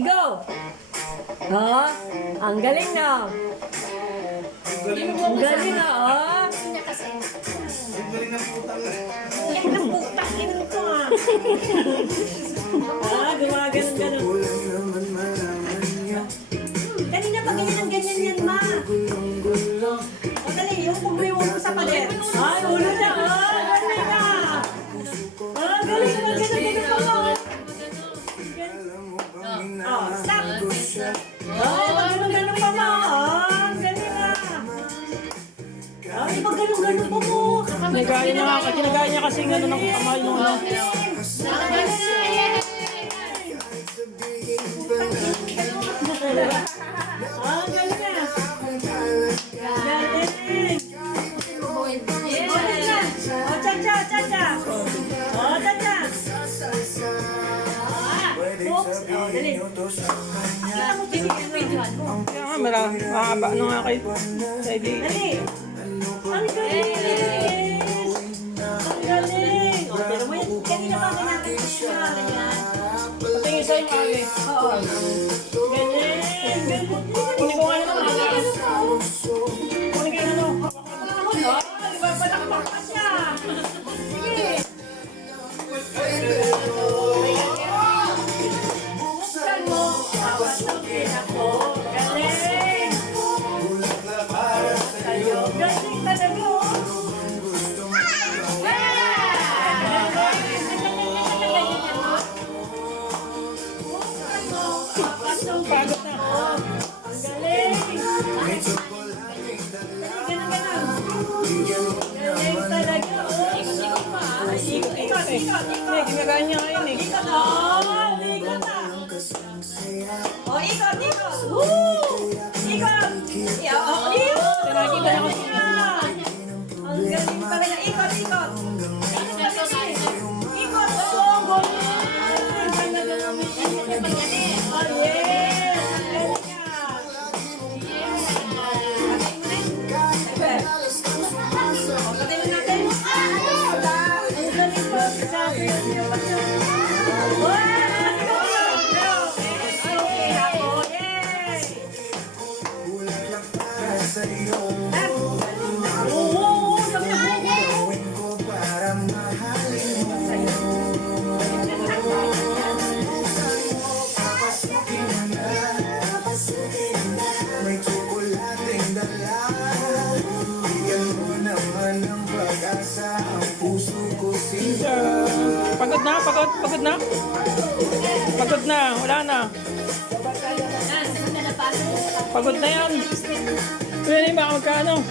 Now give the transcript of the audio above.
Okay, go! Ha? Ang galing na. Ang galing na, oh. Gumaganon-ganon. Kanina pa ganyan yan, ma. O dali, yung kumuyo mo sa pader. Ay, ulo na, oh. Galing na. Ah, galing na. Ganon-ganon pa mo. Oh, stop. Ay, ganon-ganon pa mo. Oh, galing na. Ay, pag ganun-ganun pa mo. Tinagaya niya nga, tinagaya niya kasi ng ano ng kamay nung ano. Ah, galing na. Galing. O, cha-cha, cha-cha. Oh, tata. Oops. O, dali. Kita mo pinipidyohan mo. Kaya nga, mahaba ano nga kayo. Sabi, Dali. Ang galing. Ang galing. O, pero mo yan. Kanina pa ganyan. patingin sa'yo kami. Oo. Galing. Galing. Kunin ko nga na naman. Kunin ka na no. Di ba palakpak pa siya? Sige. Buksan mo. Papasukin ako. Galing. Galing talaga, oh. Papasok. Pagod na. Ang galing. Galing talaga, oh. Ikot. Eh, ginagaya niya ngayon eh. Oh, ligot na. O, ikot. Woo! Ikot. O, ikot. Nakikita niya kasi. Ang galing talaga. Ikot. Ikot. Oh, galing. Talaga naman. Oh, yes. Ang galing ka. Patay mo natin. Ang galing po. Sabi niyo pa siya. Okay, ako. Yay! Oo, sabi niya. May tsokolating dala. Bigyan mo naman ng pag-asa ang puso ko siya. Pagod na, pagod na. Pagod na, wala na. Pagod na yan. Pwede ba magkano?